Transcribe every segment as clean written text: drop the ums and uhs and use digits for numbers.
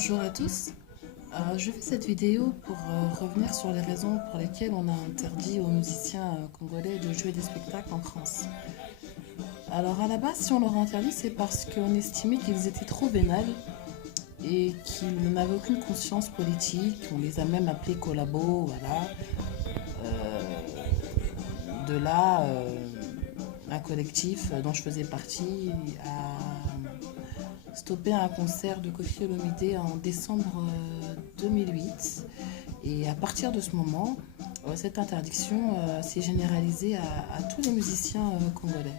Bonjour à tous. Je fais cette vidéo pour revenir sur les raisons pour lesquelles on a interdit aux musiciens congolais de jouer des spectacles en France. Alors à la base, si on leur a interdit, c'est parce qu'on estimait qu'ils étaient trop vénales et qu'ils n'avaient aucune conscience politique. On les a même appelés collabos, voilà. De là, un collectif dont je faisais partie a stoppé un concert de Koffi Olomide en décembre 2008. Et à partir de ce moment, cette interdiction s'est généralisée à tous les musiciens congolais.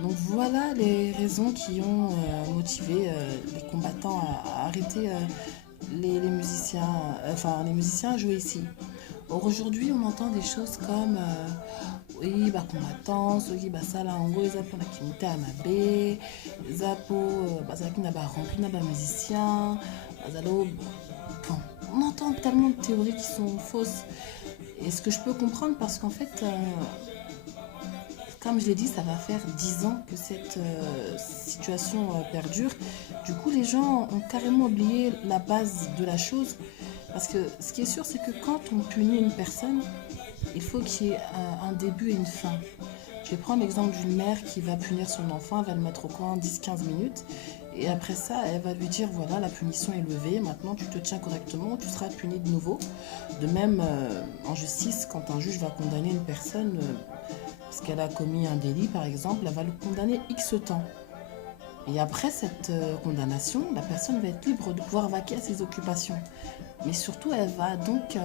Donc voilà les raisons qui ont motivé les combattants à arrêter les musiciens à jouer ici. Or aujourd'hui, on entend des choses comme oui, bah combattants, soki basala ango eza pour la kimite à mabe, eza pour bazalaki na ba rempli na ba musiciens, bazalo bon, on entend tellement de théories qui sont fausses. Et ce que je peux comprendre parce qu'en fait comme je l'ai dit, ça va faire 10 ans que cette situation perdure. Du coup, les gens ont carrément oublié la base de la chose. Parce que ce qui est sûr, c'est que quand on punit une personne, il faut qu'il y ait un début et une fin. Je vais prendre l'exemple d'une mère qui va punir son enfant, elle va le mettre au coin 10-15 minutes. Et après ça, elle va lui dire, voilà, la punition est levée, maintenant tu te tiens correctement, tu seras puni de nouveau. De même, en justice, quand un juge va condamner une personne parce qu'elle a commis un délit, par exemple, elle va le condamner X temps. Et après cette condamnation, la personne va être libre de pouvoir vaquer à ses occupations. Mais surtout, elle va donc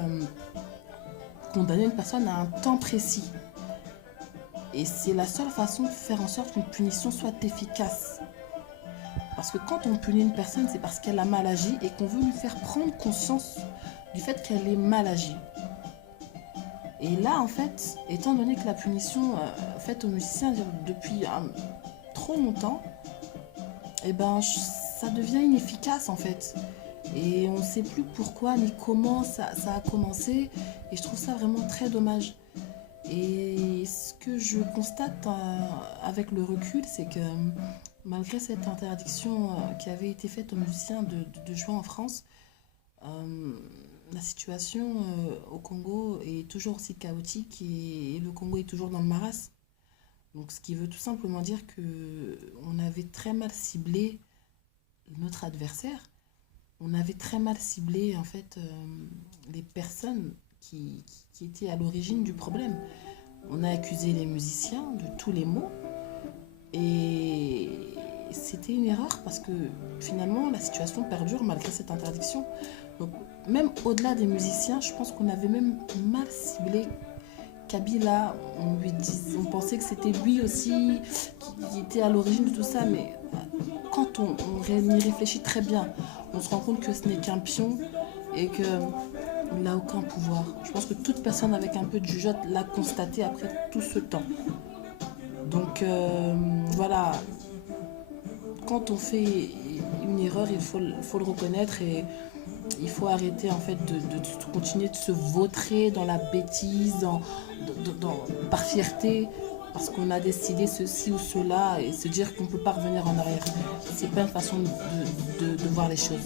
condamner une personne à un temps précis. Et c'est la seule façon de faire en sorte qu'une punition soit efficace. Parce que quand on punit une personne, c'est parce qu'elle a mal agi et qu'on veut lui faire prendre conscience du fait qu'elle est mal agi. Et là, en fait, étant donné que la punition faite aux musiciens depuis trop longtemps, eh ben, ça devient inefficace, en fait. Et on ne sait plus pourquoi ni comment ça a commencé. Et je trouve ça vraiment très dommage. Et ce que je constate avec le recul, c'est que malgré cette interdiction qui avait été faite aux musiciens de jouer en France, la situation au Congo est toujours aussi chaotique et le Congo est toujours dans le marasme. Donc, ce qui veut tout simplement dire qu'on avait très mal ciblé notre adversaire. On avait très mal ciblé en fait les personnes qui étaient à l'origine du problème. On a accusé les musiciens de tous les maux et c'était une erreur parce que finalement la situation perdure malgré cette interdiction. Donc, même au-delà des musiciens, je pense qu'on avait même mal ciblé Kabila. On pensait que c'était lui aussi qui était à l'origine de tout ça, mais quand on y réfléchit très bien, on se rend compte que ce n'est qu'un pion et qu'il n'a aucun pouvoir. Je pense que toute personne avec un peu de jugeote l'a constaté après tout ce temps. Donc voilà, quand on fait une erreur, il faut le reconnaître et il faut arrêter en fait de continuer de se vautrer dans la bêtise, par fierté, parce qu'on a décidé ceci ou cela et se dire qu'on ne peut pas revenir en arrière. C'est pas une façon de voir les choses.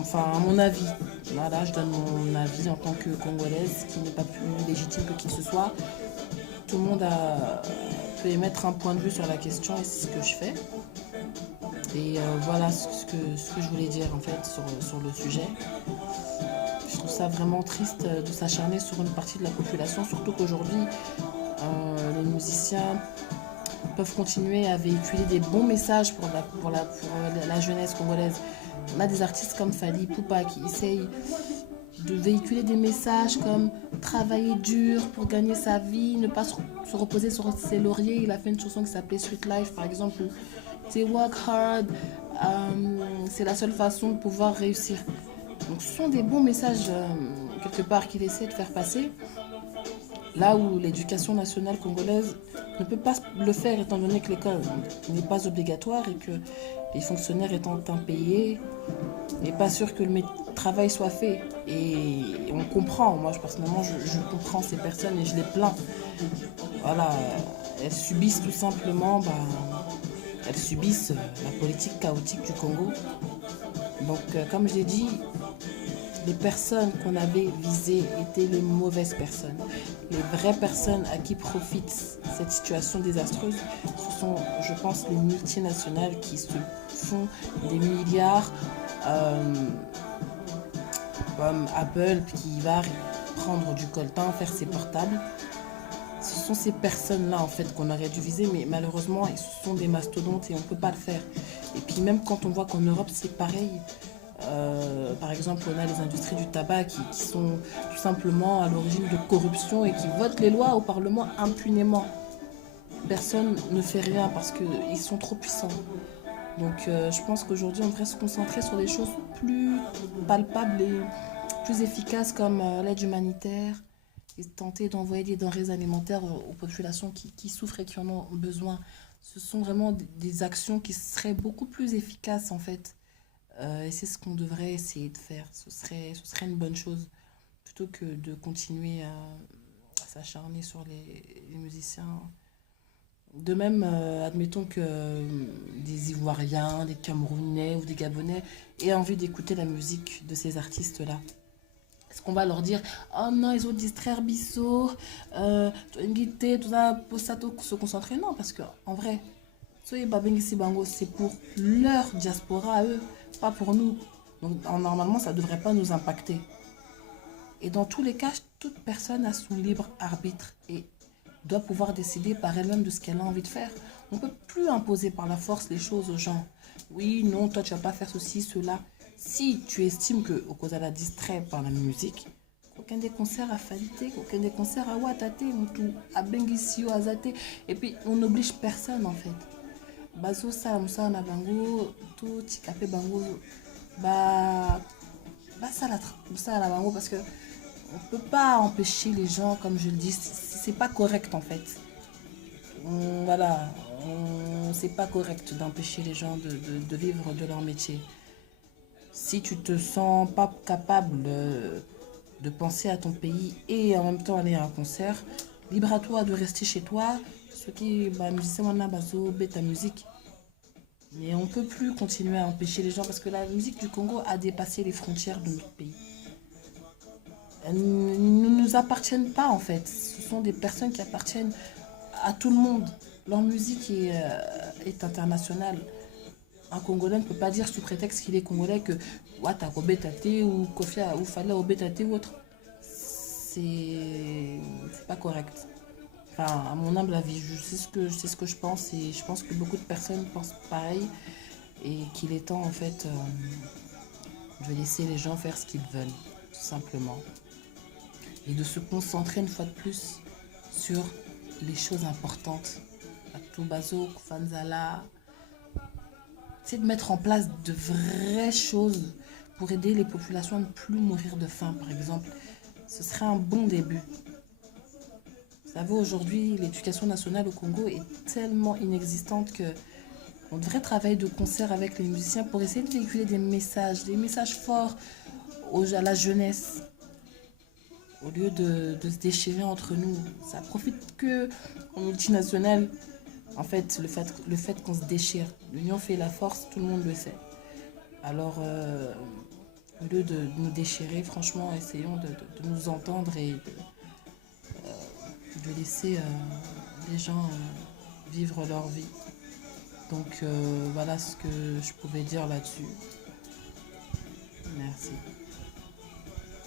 Enfin, à mon avis, voilà, je donne mon avis en tant que Congolaise, qui n'est pas plus légitime que qui que ce soit. Tout le monde peut émettre un point de vue sur la question et c'est ce que je fais. Et voilà ce que je voulais dire en fait sur le sujet. Je trouve ça vraiment triste de s'acharner sur une partie de la population, surtout qu'aujourd'hui, les musiciens peuvent continuer à véhiculer des bons messages pour la jeunesse congolaise. On a des artistes comme Fally Ipupa qui essayent de véhiculer des messages comme travailler dur pour gagner sa vie, ne pas se reposer sur ses lauriers. Il a fait une chanson qui s'appelait Sweet Life par exemple, où c'est work hard, c'est la seule façon de pouvoir réussir. Donc ce sont des bons messages quelque part qu'il essaie de faire passer, là où l'éducation nationale congolaise ne peut pas le faire étant donné que l'école n'est pas obligatoire et que les fonctionnaires étant impayés, n'est pas sûr que le travail soit fait. Et on comprend, moi personnellement je comprends ces personnes et je les plains. Voilà, elles subissent tout simplement elles subissent la politique chaotique du Congo Donc, comme je l'ai dit, les personnes qu'on avait visées étaient les mauvaises personnes. Les vraies personnes à qui profite cette situation désastreuse, ce sont, je pense, les multinationales qui se font des milliards, euh, comme Apple qui va prendre du coltan, faire ses portables. Ce sont ces personnes-là en fait qu'on aurait dû viser, mais malheureusement, ils sont des mastodontes et on ne peut pas le faire. Et puis même quand on voit qu'en Europe c'est pareil, par exemple, on a les industries du tabac qui sont tout simplement à l'origine de corruption et qui votent les lois au Parlement impunément. Personne ne fait rien parce qu'ils sont trop puissants. Donc je pense qu'aujourd'hui, on devrait se concentrer sur des choses plus palpables et plus efficaces comme l'aide humanitaire et tenter d'envoyer des denrées alimentaires aux populations qui souffrent et qui en ont besoin. Ce sont vraiment des actions qui seraient beaucoup plus efficaces en fait. Et c'est ce qu'on devrait essayer de faire. Ce serait une bonne chose plutôt que de continuer à s'acharner sur les musiciens. De même, admettons que des Ivoiriens, des Camerounais ou des Gabonais aient envie d'écouter la musique de ces artistes-là. Est-ce qu'on va leur dire, oh non, ils ont distraire Bissot, tout ça, pour ça, se concentrer? Non, parce que en vrai, Soyez Babengisi Bango, c'est pour leur diaspora à eux, pas pour nous. Donc normalement, ça ne devrait pas nous impacter. Et dans tous les cas, toute personne a son libre arbitre et doit pouvoir décider par elle-même de ce qu'elle a envie de faire. On ne peut plus imposer par la force les choses aux gens. Oui, non, toi tu vas pas faire ceci, cela. Si tu estimes que Okozala distrait par la musique, aucun des concerts à Falite, aucun des concerts à Watate, à Bengisio, à Zate. Et puis on n'oblige personne en fait. Bazo ça, Moussa na bango, tout Tikape bango, bah, ça la bango parce que on peut pas empêcher les gens, comme je le dis, c'est pas correct en fait. Voilà, c'est pas correct d'empêcher les gens de vivre de leur métier. Si tu te sens pas capable de penser à ton pays et en même temps aller à un concert, libre à toi de rester chez toi. Ce qui, bah, musicien, ta musique. Mais on ne peut plus continuer à empêcher les gens parce que la musique du Congo a dépassé les frontières de notre pays. Elles ne nous appartiennent pas en fait. Ce sont des personnes qui appartiennent à tout le monde. Leur musique est internationale. Un Congolais ne peut pas dire sous prétexte qu'il est Congolais que Wata Kobetate ou Kofia ou Fala Obetate ou autre. C'est pas correct. Enfin, à mon humble avis, c'est ce que je pense et je pense que beaucoup de personnes pensent pareil et qu'il est temps en fait de laisser les gens faire ce qu'ils veulent, tout simplement. Et de se concentrer une fois de plus sur les choses importantes. Tubazo, Kufanzala, c'est de mettre en place de vraies choses pour aider les populations à ne plus mourir de faim, par exemple. Ce serait un bon début. Vous savez, aujourd'hui, l'éducation nationale au Congo est tellement inexistante que on devrait travailler de concert avec les musiciens pour essayer de véhiculer des messages forts à la jeunesse, au lieu de se déchirer entre nous. Ça profite que aux multinationales. En fait, le fait qu'on se déchire, l'union fait la force, tout le monde le sait. Alors, au lieu de nous déchirer, franchement, essayons de nous entendre et de laisser les gens vivre leur vie. Donc, voilà ce que je pouvais dire là-dessus. Merci.